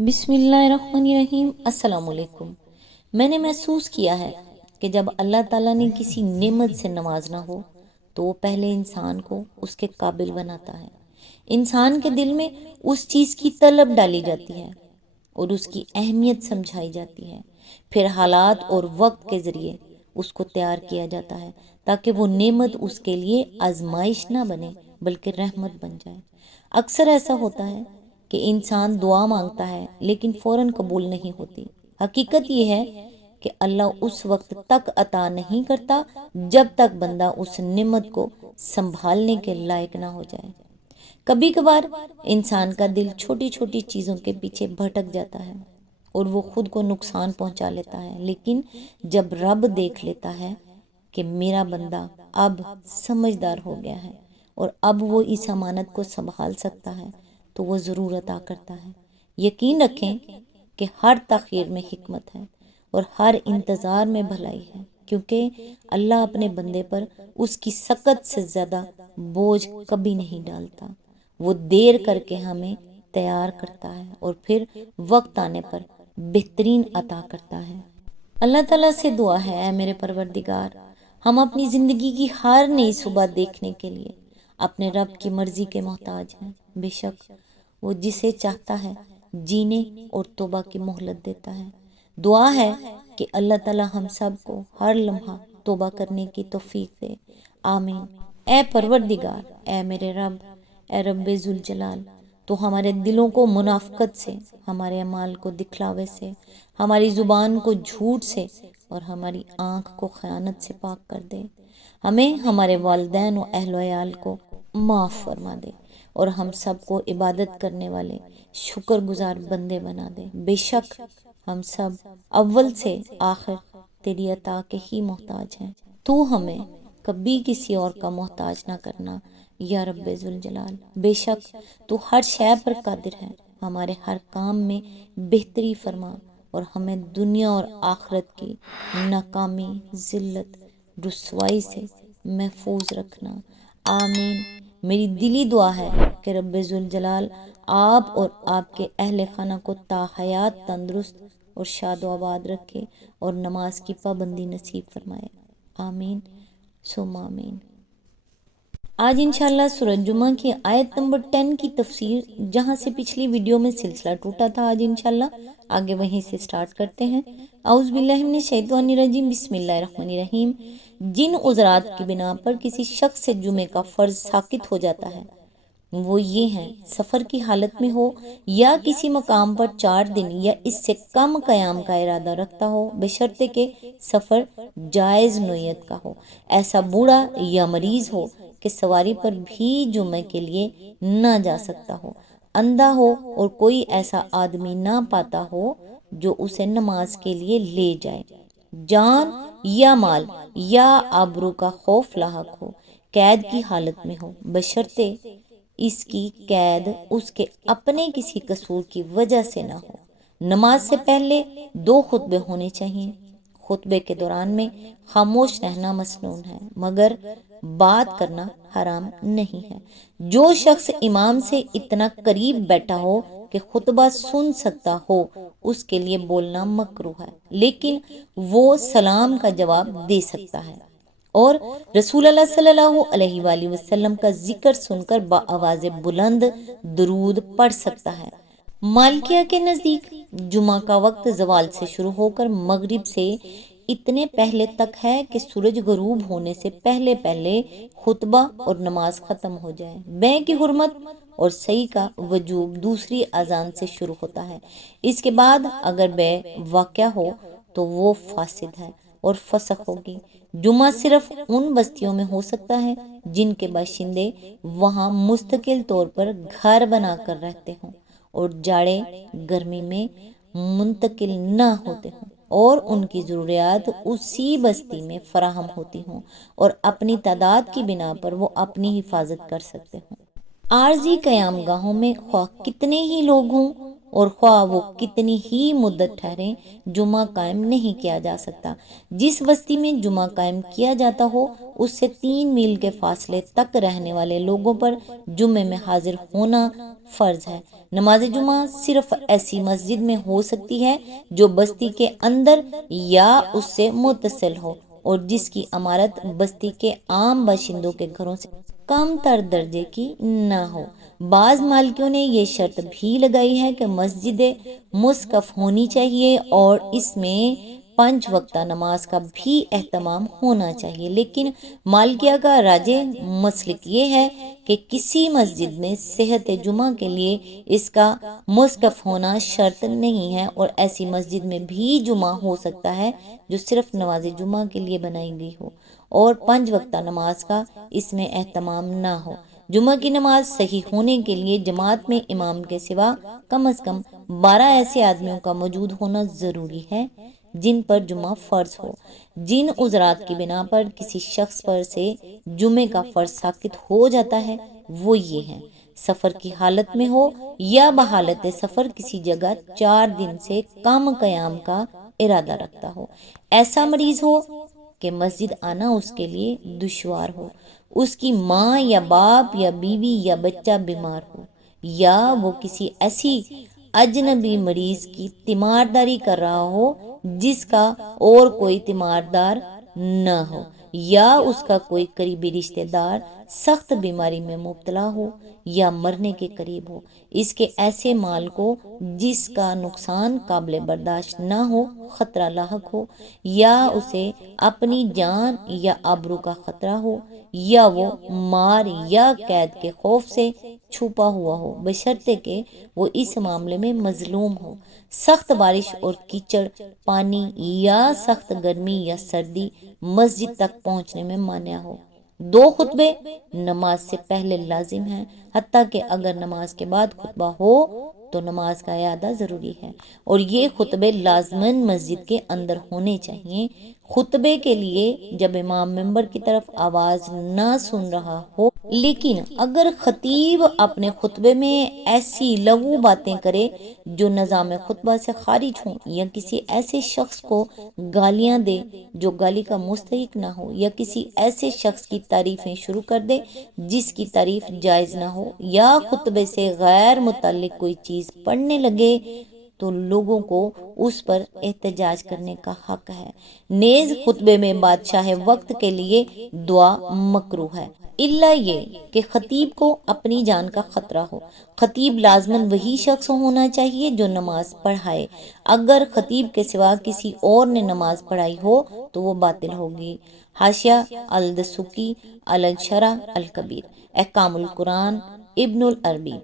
بسم اللہ الرحمن الرحیم۔ السلام علیکم۔ میں نے محسوس کیا ہے کہ جب اللہ تعالیٰ نے کسی نعمت سے نوازنا ہو تو وہ پہلے انسان کو اس کے قابل بناتا ہے۔ انسان کے دل میں اس چیز کی طلب ڈالی جاتی ہے اور اس کی اہمیت سمجھائی جاتی ہے، پھر حالات اور وقت کے ذریعے اس کو تیار کیا جاتا ہے تاکہ وہ نعمت اس کے لیے آزمائش نہ بنے بلکہ رحمت بن جائے۔ اکثر ایسا ہوتا ہے کہ انسان دعا مانگتا ہے لیکن فوراً قبول نہیں ہوتی۔ حقیقت یہ ہے کہ اللہ اس وقت تک عطا نہیں کرتا جب تک بندہ اس نعمت کو سنبھالنے کے لائق نہ ہو جائے۔ کبھی کبھار انسان کا دل چھوٹی چھوٹی چیزوں کے پیچھے بھٹک جاتا ہے اور وہ خود کو نقصان پہنچا لیتا ہے، لیکن جب رب دیکھ لیتا ہے کہ میرا بندہ اب سمجھدار ہو گیا ہے اور اب وہ اس امانت کو سنبھال سکتا ہے تو وہ ضرور عطا کرتا ہے۔ یقین رکھیں کہ ہر تاخیر میں حکمت ہے اور ہر انتظار میں بھلائی ہے، کیونکہ اللہ اپنے بندے پر اس کی سخت سے زیادہ بوجھ کبھی نہیں ڈالتا۔ وہ دیر کر کے ہمیں تیار کرتا ہے اور پھر وقت آنے پر بہترین عطا کرتا ہے۔ اللہ تعالیٰ سے دعا ہے، اے میرے پروردگار، ہم اپنی زندگی کی ہر نئی صبح دیکھنے کے لیے اپنے رب کی مرضی کے محتاج ہیں۔ بے شک وہ جسے چاہتا ہے جینے اور توبہ کی مہلت دیتا ہے۔ دعا ہے کہ اللہ تعالیٰ ہم سب کو ہر لمحہ توبہ کرنے کی توفیق دے، آمین۔ اے پروردگار، اے میرے رب، اے رب ذوالجلال، تو ہمارے دلوں کو منافقت سے، ہمارے اعمال کو دکھلاوے سے، ہماری زبان کو جھوٹ سے اور ہماری آنکھ کو خیانت سے پاک کر دے۔ ہمیں، ہمارے والدین و اہل و عیال کو معاف فرما دے اور ہم سب کو عبادت کرنے والے شکر گزار بندے بنا دے۔ بے شک ہم سب اول سے آخر تیری عطا کے ہی محتاج ہیں۔ تو ہمیں کبھی کسی اور کا محتاج نہ کرنا یا رب ذوالجلال۔ بے شک تو ہر شے پر قادر ہے، ہمارے ہر کام میں بہتری فرما اور ہمیں دنیا اور آخرت کی ناکامی، ذلت، رسوائی سے محفوظ رکھنا، آمین۔ میری دلی دعا ہے کہ رب ذوالجلال آپ اور آپ کے اہل خانہ کو تا حیات تندرست اور شاد و آباد رکھے اور نماز کی پابندی نصیب فرمائے، آمین ثم آمین۔ آج انشاءاللہ سورہ جمعہ کی آیت نمبر 10 کی تفسیر، جہاں سے پچھلی ویڈیو میں سلسلہ ٹوٹا تھا، آج انشاءاللہ آگے وہیں سے سٹارٹ کرتے ہیں۔ اعوذ باللہ من الشیطان الرجیم، بسم اللہ الرحمن الرحیم۔ جن عذرات کی بنا پر کسی شخص سے جمعے کا فرض ساقط ہو جاتا ہے وہ یہ ہیں: سفر کی حالت میں ہو یا کسی مقام پر 4 دن یا اس سے کم قیام کا ارادہ رکھتا ہو، بشرطے کہ سفر جائز نوعیت کا ہو، ایسا بوڑھا یا مریض ہو کہ سواری پر بھی جمعے کے لیے نہ جا سکتا ہو، اندھا ہو اور کوئی ایسا آدمی نہ پاتا ہو جو اسے نماز کے لیے لے جائے، جان یا مال یا آبرو کا خوف لاحق ہو، قید کی حالت میں ہو، بشرطے اس کی قید اس کے اپنے کسی قصور کی وجہ سے نہ ہو۔ نماز سے پہلے 2 خطبے ہونے چاہیے۔ خطبے کے دوران میں خاموش رہنا مسنون ہے مگر بات کرنا حرام نہیں ہے۔ جو شخص امام سے اتنا قریب بیٹھا ہو کہ خطبہ سن سکتا ہو اس کے لیے بولنا مکروہ ہے، لیکن وہ سلام کا جواب دے سکتا ہے اور رسول اللہ صلی اللہ علیہ وآلہ وسلم کا ذکر سن کر بآواز بلند درود پڑھ سکتا ہے۔ مالکیہ کے نزدیک جمعہ کا وقت زوال سے شروع ہو کر مغرب سے اتنے پہلے تک ہے کہ سورج غروب ہونے سے پہلے پہلے خطبہ اور نماز ختم ہو جائے۔ بے کی حرمت اور سعی کا وجوب دوسری اذان سے شروع ہوتا ہے۔ اس کے بعد اگر بے واقع ہو تو وہ فاسد ہے اور فسخ ہوگی۔ جمعہ صرف ان بستیوں میں ہو سکتا ہے جن کے باشندے وہاں مستقل طور پر گھر بنا کر رہتے ہوں اور جاڑے گرمی میں منتقل نہ ہوتے ہوں اور ان کی ضروریات اسی بستی میں فراہم ہوتی ہوں اور اپنی تعداد کی بنا پر وہ اپنی حفاظت کر سکتے ہوں۔ عارضی قیام گاہوں میں خواہ کتنے ہی لوگ ہوں اور خواہ وہ کتنی ہی مدت ٹھہریں، جمعہ قائم نہیں کیا جا سکتا۔ جس بستی میں جمعہ قائم کیا جاتا ہو اس سے 3 میل کے فاصلے تک رہنے والے لوگوں پر جمعے میں حاضر ہونا فرض ہے۔ نماز جمعہ صرف ایسی مسجد میں ہو سکتی ہے جو بستی کے اندر یا اس سے متصل ہو اور جس کی عمارت بستی کے عام باشندوں کے گھروں سے کم تر درجے کی نہ ہو۔ بعض مالکیوں نے یہ شرط بھی لگائی ہے کہ مسجد مسقف ہونی چاہیے اور اس میں 5 وقتہ نماز کا بھی اہتمام ہونا چاہیے، لیکن مالکیہ کا راجح مسلک یہ ہے کہ کسی مسجد میں صحت جمعہ کے لیے اس کا مسقف ہونا شرط نہیں ہے، اور ایسی مسجد میں بھی جمعہ ہو سکتا ہے جو صرف نماز جمعہ کے لیے بنائی گئی ہو اور 5 وقتہ نماز کا اس میں اہتمام نہ ہو۔ جمعہ کی نماز صحیح ہونے کے لیے جماعت میں امام کے سوا کم از کم 12 ایسے آدمیوں کا موجود ہونا ضروری ہے جن پر جمعہ فرض ہو۔ جن عذرات کی بنا پر کسی شخص پر سے جمعے کا فرض ساقط ہو جاتا ہے وہ یہ ہیں: سفر کی حالت میں ہو یا بحالت سفر کسی جگہ 4 دن سے کم قیام کا ارادہ رکھتا ہو، ایسا مریض ہو کہ مسجد آنا اس کے لیے دشوار ہو، اس کی ماں یا باپ یا بیوی یا بچہ بیمار ہو، یا وہ کسی ایسی اجنبی مریض کی تیمارداری کر رہا ہو جس کا اور کوئی تیماردار نہ ہو، یا اس کا کوئی قریبی رشتہ دار سخت بیماری میں مبتلا ہو یا مرنے کے قریب ہو، اس کے ایسے مال کو جس کا نقصان قابل برداشت نہ ہو خطرہ لاحق ہو، یا اسے اپنی جان یا آبرو کا خطرہ ہو، یا وہ مار یا قید کے خوف سے چھپا ہوا ہو بشرطے کہ وہ اس معاملے میں مظلوم ہو، سخت بارش اور کیچڑ، پانی یا سخت گرمی یا سردی مسجد تک پہنچنے میں مانع ہو۔ 2 خطبے نماز سے پہلے لازم ہیں، حتیٰ کہ اگر نماز کے بعد خطبہ ہو تو نماز کا اعادہ ضروری ہے، اور یہ خطبے لازماً مسجد کے اندر ہونے چاہیے۔ خطبے کے لیے جب امام ممبر کی طرف آواز نہ سن رہا ہو، لیکن اگر خطیب اپنے خطبے میں ایسی لغو باتیں کرے جو نظام خطبہ سے خارج ہوں، یا کسی ایسے شخص کو گالیاں دے جو گالی کا مستحق نہ ہو، یا کسی ایسے شخص کی تعریفیں شروع کر دے جس کی تعریف جائز نہ ہو، یا خطبے سے غیر متعلق کوئی چیز پڑھنے لگے، تو لوگوں کو اس پر احتجاج کرنے کا حق ہے۔ نیز خطبے میں بادشاہ وقت کے لیے دعا مکروہ ہے، الا یہ کہ خطیب کو اپنی جان کا خطرہ ہو۔ خطیب لازماً وہی شخص ہونا چاہیے جو نماز پڑھائے، اگر خطیب کے سوا کسی اور نے نماز پڑھائی ہو تو وہ باطل ہوگی۔ حاشیہ الدسوقی علی الشرح الکبیر، احکام القرآن، ابن العربی۔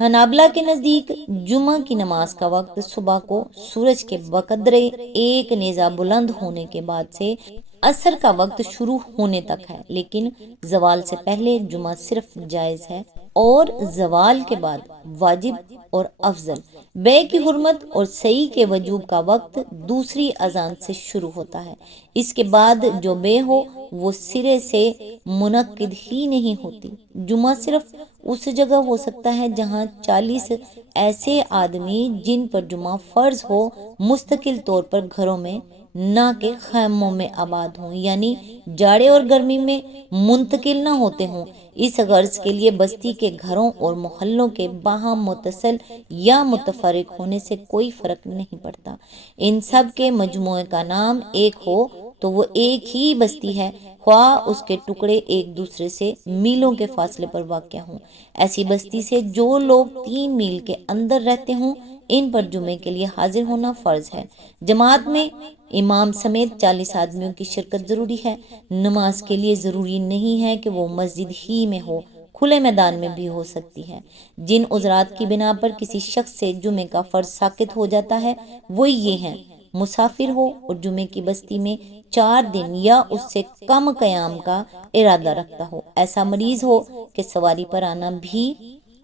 حنابلہ کے نزدیک جمعہ کی نماز کا وقت صبح کو سورج کے بقدرے 1 نیزہ بلند ہونے کے بعد سے عصر کا وقت شروع ہونے تک ہے، لیکن زوال سے پہلے جمعہ صرف جائز ہے اور زوال کے بعد واجب اور افضل۔ بے کی حرمت اور سعی کے وجوب کا وقت دوسری اذان سے شروع ہوتا ہے، اس کے بعد جو بے ہو وہ سرے سے منعقد ہی نہیں ہوتی۔ جمعہ صرف اس جگہ ہو سکتا ہے جہاں 40 ایسے آدمی جن پر جمعہ فرض ہو مستقل طور پر گھروں میں نہ کہ خیموں میں آباد ہوں، یعنی جاڑے اور گرمی میں منتقل نہ ہوتے ہوں۔ اس غرض کے لیے بستی کے گھروں اور محلوں کے باہم متصل یا متفرق ہونے سے کوئی فرق نہیں پڑتا، ان سب کے مجموعے کا نام ایک ہو تو وہ ایک ہی بستی ہے، خواہ اس کے ٹکڑے ایک دوسرے سے میلوں کے فاصلے پر واقع ہوں۔ ایسی بستی سے جو لوگ 3 میل کے اندر رہتے ہوں ان پر جمعے کے لیے حاضر ہونا فرض ہے۔ جماعت میں امام سمیت 40 آدمیوں کی شرکت ضروری ہے۔ نماز کے لیے ضروری نہیں ہے کہ وہ مسجد ہی میں ہو، کھلے میدان میں بھی ہو سکتی ہے۔ جن عذرات کی بنا پر کسی شخص سے جمعے کا فرض ساقط ہو جاتا ہے وہ یہ ہیں: مسافر ہو اور جمعے کی بستی میں 4 دن یا اس سے کم قیام کا ارادہ رکھتا ہو، ایسا مریض ہو کہ سواری پر آنا بھی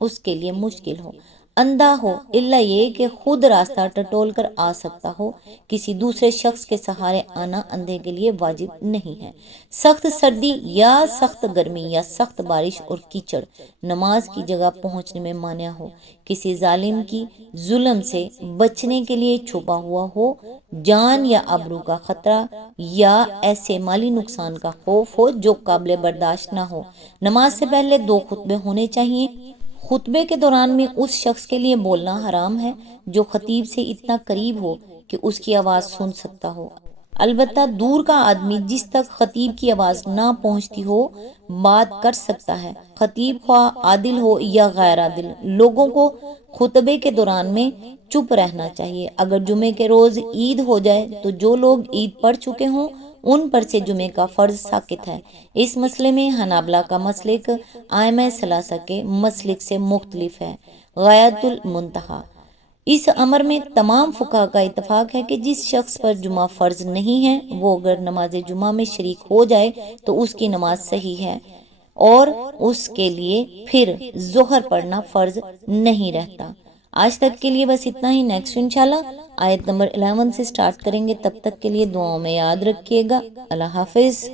اس کے لیے مشکل ہو، اندھا ہو الا یہ کہ خود راستہ ٹٹول کر آ سکتا ہو، کسی دوسرے شخص کے سہارے آنا اندھے کے لیے واجب نہیں ہے، سخت سردی یا سخت گرمی یا سخت بارش اور کیچڑ نماز کی جگہ پہنچنے میں مانع ہو، کسی ظالم کی ظلم سے بچنے کے لیے چھپا ہوا ہو، جان یا آبرو کا خطرہ یا ایسے مالی نقصان کا خوف ہو جو قابل برداشت نہ ہو۔ نماز سے پہلے 2 خطبے ہونے چاہیے۔ خطبے کے دوران میں اس شخص کے لیے بولنا حرام ہے جو خطیب سے اتنا قریب ہو کہ اس کی آواز سن سکتا ہو۔ البتہ دور کا آدمی جس تک خطیب کی آواز نہ پہنچتی ہو بات کر سکتا ہے۔ خطیب خواہ عادل ہو یا غیر عادل، لوگوں کو خطبے کے دوران میں چپ رہنا چاہیے۔ اگر جمعے کے روز عید ہو جائے تو جو لوگ عید پڑھ چکے ہوں ان پر سے جمعے کا فرض ساقط ہے۔ اس مسئلے میں حنابلہ کا مسلک ائمہ ثلاثہ کے مسلک سے مختلف ہے۔ غایۃ المنتہی، اس امر میں تمام فقہا کا اتفاق ہے کہ جس شخص پر جمعہ فرض نہیں ہے وہ اگر نماز جمعہ میں شریک ہو جائے تو اس کی نماز صحیح ہے اور اس کے لیے پھر ظہر پڑھنا فرض نہیں رہتا۔ آج تک کے لیے بس اتنا ہی۔ نیکسٹ انشاءاللہ آیت نمبر 11 سے سٹارٹ کریں گے، تب تک کے لیے دعاؤں میں یاد رکھیے گا۔ اللہ حافظ۔